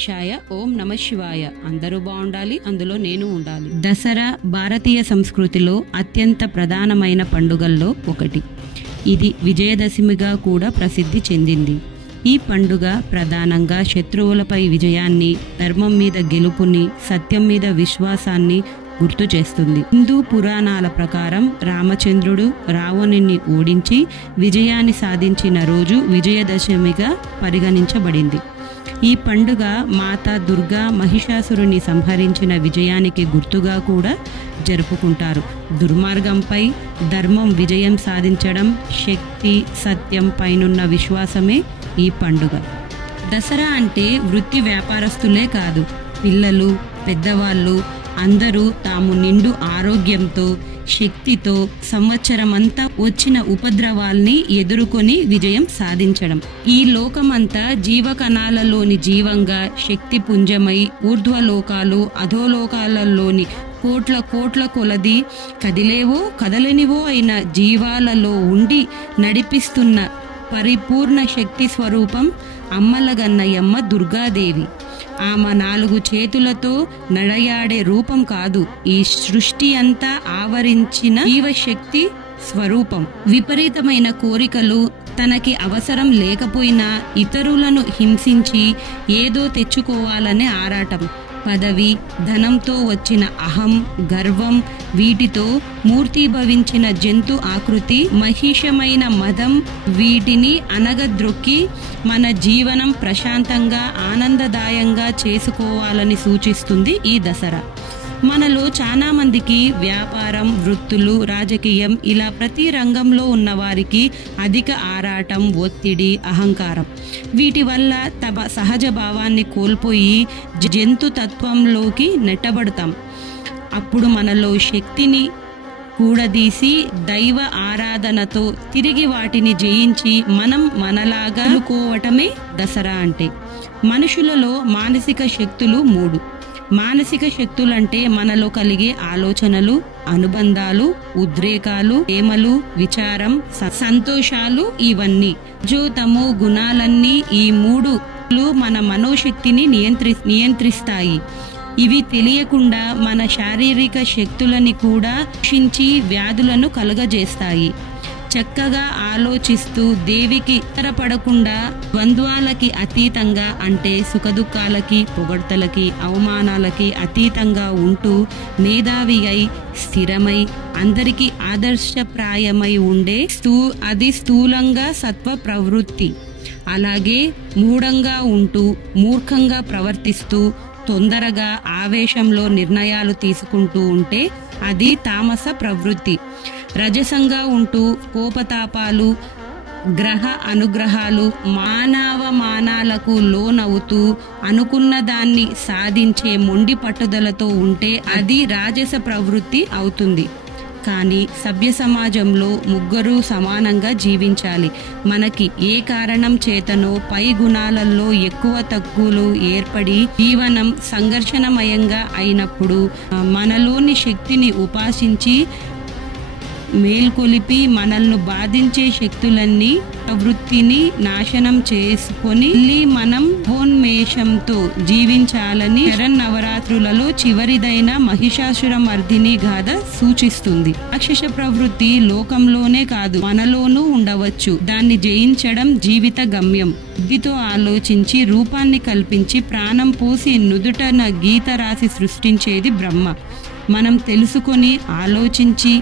గణేశాయ, ఓం నమ శివాయ. అందరూ బాగుండాలి, అందులో నేను ఉండాలి. దసరా భారతీయ సంస్కృతిలో అత్యంత ప్రధానమైన పండుగల్లో ఒకటి. ఇది విజయదశమిగా కూడా ప్రసిద్ధి చెందింది. ఈ పండుగ ప్రధానంగా శత్రువులపై విజయాన్ని, ధర్మం మీద గెలుపుని, సత్యం మీద విశ్వాసాన్ని గుర్తు చేస్తుంది. హిందూ పురాణాల ప్రకారం రామచంద్రుడు రావణుని ఓడించి విజయాన్ని సాధించిన రోజు విజయదశమిగా పరిగణించబడింది. ఈ పండుగ మాతా దుర్గా మహిషాసురుని సంహరించిన విజయానికి గుర్తుగా కూడా జరుపుకుంటారు. దుర్మార్గంపై ధర్మం విజయం సాధించడం, శక్తి, సత్యం పైనున్న విశ్వాసమే ఈ పండుగ. దసరా అంటే వృత్తి వ్యాపారస్తులే కాదు, పిల్లలు, పెద్దవాళ్ళు అందరూ తాము నిండు ఆరోగ్యంతో, శక్తితో సంవత్సరమంతా వచ్చిన ఉపద్రవాల్ని ఎదుర్కొని విజయం సాధించడం. ఈ లోకమంతా జీవకణాలలోని జీవంగా శక్తి పుంజమై ఊర్ధ్వలోకాలు, అధోలోకాలలోని కోట్ల కోట్ల కొలది కదిలేవో కదలనివో అయిన జీవాలలో ఉండి నడిపిస్తున్న పరిపూర్ణ శక్తి స్వరూపం అమ్మలగన్నయమ్మ దుర్గాదేవి. ఆమె 4 చేతులతో నడయాడే రూపం కాదు, ఈ సృష్టి అంతా ఆవరించిన జీవశక్తి స్వరూపం. విపరీతమైన కోరికలు, తనకి అవసరం లేకపోయినా ఇతరులను హింసించి ఏదో తెచ్చుకోవాలనే ఆరాటం, పదవి, ధనంతో వచ్చిన అహం, గర్వం, వీటితో మూర్తీభవించిన జంతు ఆకృతి, మహిషమైన మదం, వీటిని అనగద్రొక్కి మన జీవనం ప్రశాంతంగా, ఆనందదాయంగా చేసుకోవాలని సూచిస్తుంది ఈ దసరా. మనలో చాలా మందికి వ్యాపారం, వృత్తులు, రాజకీయం ఇలా ప్రతి రంగంలో ఉన్న వారికి అధిక ఆరాటం, ఒత్తిడి, అహంకారం, వీటి వల్ల తమ సహజ భావాన్ని కోల్పోయి జంతు తత్వంలోకి నెట్టబడతాం. అప్పుడు మనలో శక్తిని కూడదీసి దైవ ఆరాధనతో తిరిగి వాటిని జయించి మనం మనలాగా అనుకోవటమే దసరా అంటే. మనుషులలో మానసిక శక్తులు 3. మానసిక శక్తులంటే మనలో కలిగే ఆలోచనలు, అనుబంధాలు, ఉద్రేకాలు, ప్రేమలు, విచారం, సంతోషాలు, ఇవన్నీ. తమో గుణాలన్నీ ఈ 3 మన మనోశక్తిని నియంత్రిస్తాయి. ఇవి తెలియకుండా మన శారీరక శక్తులని కూడా రక్షించి వ్యాధులను కలుగజేస్తాయి. చక్కగా ఆలోచిస్తూ దేవికి ఇతరపడకుండా ద్వంద్వాలకి అతీతంగా, అంటే సుఖదుఖాలకి, పొగడ్తలకి, అవమానాలకి అతీతంగా ఉంటూ మేధావి అయి, స్థిరమై, అందరికీ ఆదర్శప్రాయమై ఉండే అది స్థూలంగా సత్వ ప్రవృత్తి. అలాగే మూఢంగా ఉంటూ, మూర్ఖంగా ప్రవర్తిస్తూ, తొందరగా ఆవేశంలో నిర్ణయాలు తీసుకుంటూ ఉంటే అది తామస ప్రవృత్తి. రజసంగా ఉంటూ కోపతాపాలు, గ్రహ అనుగ్రహాలు, మానవమానాలకు లోనవుతూ అనుకున్న దాన్ని సాధించే మొండి పట్టుదలతో ఉంటే అది రాజస ప్రవృత్తి అవుతుంది. కానీ సభ్య సమాజంలో 3 సమానంగా జీవించాలి. మనకి ఏ కారణం చేతనో పై గుణాలలో ఎక్కువ తక్కువలు ఏర్పడి జీవనం సంఘర్షణమయంగా అయినప్పుడు మనలోని శక్తిని ఉపాసించి మేల్కొలిపి మనల్ని బాధించే శక్తులన్నీ ప్రవృత్తిని నాశనం చేసుకొని మనం భోన్మేషంతో జీవించాలని శరన్నవరాత్రులలో చివరిదైన మహిషాసుర మర్దిని గాథ సూచిస్తుంది. రాక్షస ప్రవృత్తి లోకంలోనే కాదు, మనలోనూ ఉండవచ్చు. దాన్ని జయించడం జీవిత గమ్యం. బుద్ధితో ఆలోచించి రూపాన్ని కల్పించి ప్రాణం పోసి నుదుటన గీత రాసి సృష్టించేది బ్రహ్మ. మనం తెలుసుకొని, ఆలోచించి,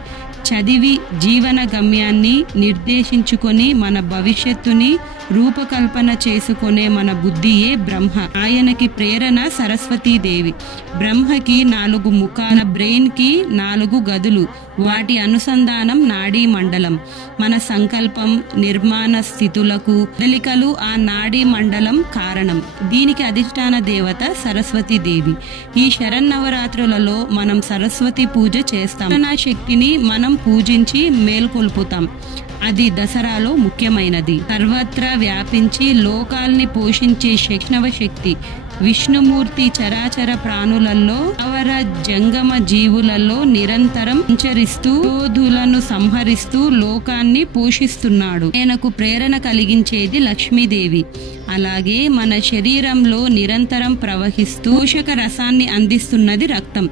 చదివి జీవన గమ్యాన్ని నిర్దేశించుకొని మన భవిష్యత్తుని రూపకల్పన చేసుకునే మన బుద్ధియే బ్రహ్మ. ఆయనకి ప్రేరణ సరస్వతీదేవి. బ్రహ్మకి 4 ముఖాల, బ్రెయిన్ కి 4 గదులు, వాటి అనుసంధానం నాడీ మండలం. మన సంకల్పం, నిర్మాణ స్థితులకు కదలికలు ఆ నాడీ మండలం కారణం. దీనికి అధిష్టాన దేవత సరస్వతీదేవి. ఈ శరన్నవరాత్రులలో మనం సరస్వతి పూజ చేస్తాం. శక్తిని మనం మనం పూజించి మేల్కొల్పుతాం. అది దసరాలో ముఖ్యమైనది. సర్వత్రా వ్యాపించి లోకాల్ని పోషించే వైష్ణవ శక్తి విష్ణుమూర్తి చరాచర ప్రాణులలో అవర జంగమ జీవులలో నిరంతరం సంచరిస్తూ క్రోధులను సంహరిస్తూ లోకాన్ని పోషిస్తున్నాడు. ఆయనకు ప్రేరణ కలిగించేది లక్ష్మీదేవి. అలాగే మన శరీరంలో నిరంతరం ప్రవహిస్తూ పోషక రసాన్ని అందిస్తున్నది రక్తం.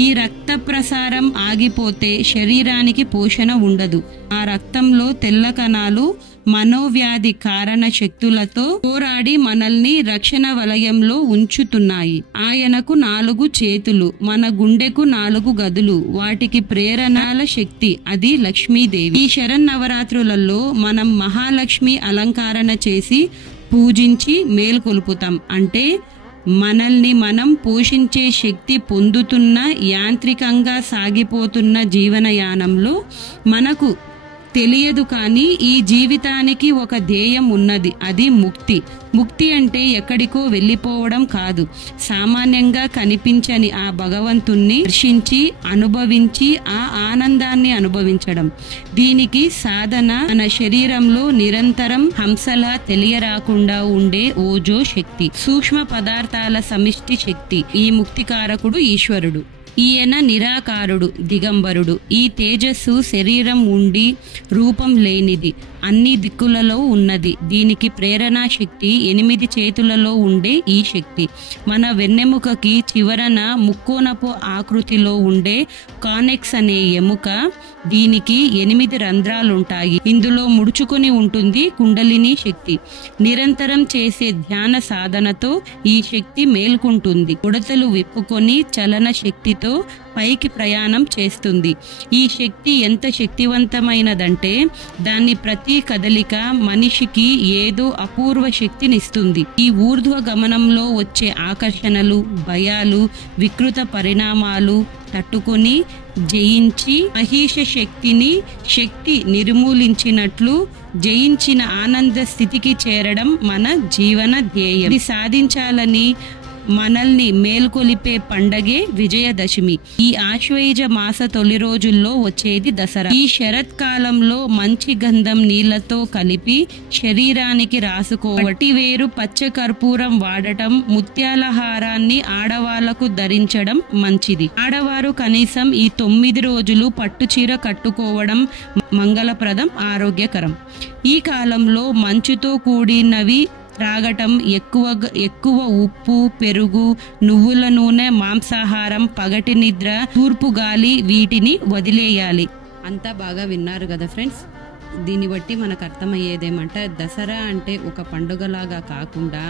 ఈ రక్త ప్రసారం ఆగిపోతే శరీరానికి పోషణ ఉండదు. ఆ రక్తంలో తెల్ల కణాలు మనోవ్యాధి కారణ శక్తులతో పోరాడి మనల్ని రక్షణ వలయంలో ఉంచుతున్నాయి. ఆయనకు 4 చేతులు, మన గుండెకు 4 గదులు, వాటికి ప్రేరణల శక్తి అది లక్ష్మీదేవి. ఈ శరన్నవరాత్రులలో మనం మహాలక్ష్మి అలంకరణ చేసి పూజించి మేల్కొల్పుతాం. అంటే మనల్ని మనం పోషించే శక్తి పొందుతున్న యాంత్రికంగా సాగిపోతున్న జీవనయానంలో మనకు తెలియదు కానీ ఈ జీవితానికి ఒక ధ్యేయం ఉన్నది. అది ముక్తి. ముక్తి అంటే ఎక్కడికో వెళ్ళిపోవడం కాదు, సామాన్యంగా కనిపించని ఆ భగవంతుణ్ణి దర్శించి అనుభవించి ఆ ఆనందాన్ని అనుభవించడం. దీనికి సాధన మన శరీరంలో నిరంతరం హంసలా తెలియరాకుండా ఉండే ఓజో శక్తి, సూక్ష్మ పదార్థాల సమిష్టి శక్తి. ఈ ముక్తికారకుడు ఈశ్వరుడు. ఈయన నిరాకారుడు, దిగంబరుడు. ఈ తేజస్సు శరీరం ఉండి రూపం లేనిది, అన్ని దిక్కులలో ఉన్నది. దీనికి ప్రేరణా శక్తి 8 చేతులలో ఉండే ఈ శక్తి. మన వెన్నెముకకి చివరన ముక్కోనపు ఆకృతిలో ఉండే కానెక్స్ అనే ఎముక. దీనికి 8 రంధ్రాలుంటాయి. ఇందులో ముడుచుకొని ఉంటుంది కుండలిని శక్తి. నిరంతరం చేసే ధ్యాన సాధనతో ఈ శక్తి మేల్కొంటుంది. ఉడతలు విప్పుకొని చలన శక్తితో పైకి ప్రయాణం చేస్తుంది. ఈ శక్తి ఎంత శక్తివంతమైనదంటే దాన్ని ప్రతి కదలిక మనిషికి ఏదో అపూర్వ శక్తినిస్తుంది. ఈ ఊర్ధ్వ గమనంలో వచ్చే ఆకర్షణలు, భయాలు, వికృత పరిణామాలు తట్టుకొని జయించి మహిష శక్తి నిర్మూలించినట్లు జయించిన ఆనంద స్థితికి చేరడం మన జీవన ధ్యేయం. ఇది సాధించాలని మనల్ని మేల్కొలిపే పండగే విజయదశమి. ఈ ఆశ్వయుజ మాస తొలి రోజుల్లో వచ్చేది దసరా. ఈ శరత్కాలంలో మంచి గంధం నీళ్లతో కలిపి శరీరానికి రాసుకోవటి, వేరు పచ్చ కర్పూరం వాడటం, ముత్యాల హారాన్ని ఆడవాళ్లకు ధరించడం మంచిది. ఆడవారు కనీసం ఈ 9 రోజులు పట్టుచీర కట్టుకోవడం మంగళప్రదం, ఆరోగ్యకరం. ఈ కాలంలో మంచుతో కూడినవి త్రాగటం, ఎక్కువ ఉప్పు, పెరుగు, నువ్వుల నూనె, మాంసాహారం, పగటి నిద్ర, తూర్పు గాలి వీటిని వదిలేయాలి. అంతా బాగా విన్నారు కదా ఫ్రెండ్స్. దీన్ని బట్టి మనకు అర్థమయ్యేదేమంటే దసరా అంటే ఒక పండుగలాగా కాకుండా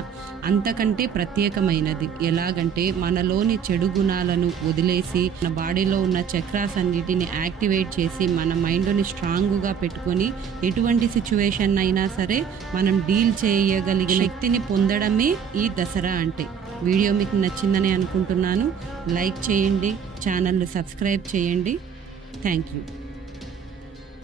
అంతకంటే ప్రత్యేకమైనది. ఎలాగంటే మనలోని చెడు గుణాలను వదిలేసి మన బాడీలో ఉన్న చక్రాస్ అన్నిటిని యాక్టివేట్ చేసి మన మైండ్ని స్ట్రాంగ్గా పెట్టుకొని ఎటువంటి సిచ్యువేషన్ అయినా సరే మనం డీల్ చేయగలిగిన శక్తిని పొందడమే ఈ దసరా అంటే. వీడియో మీకు నచ్చిందని అనుకుంటున్నాను. లైక్ చేయండి, ఛానల్ను సబ్స్క్రైబ్ చేయండి. Thank you.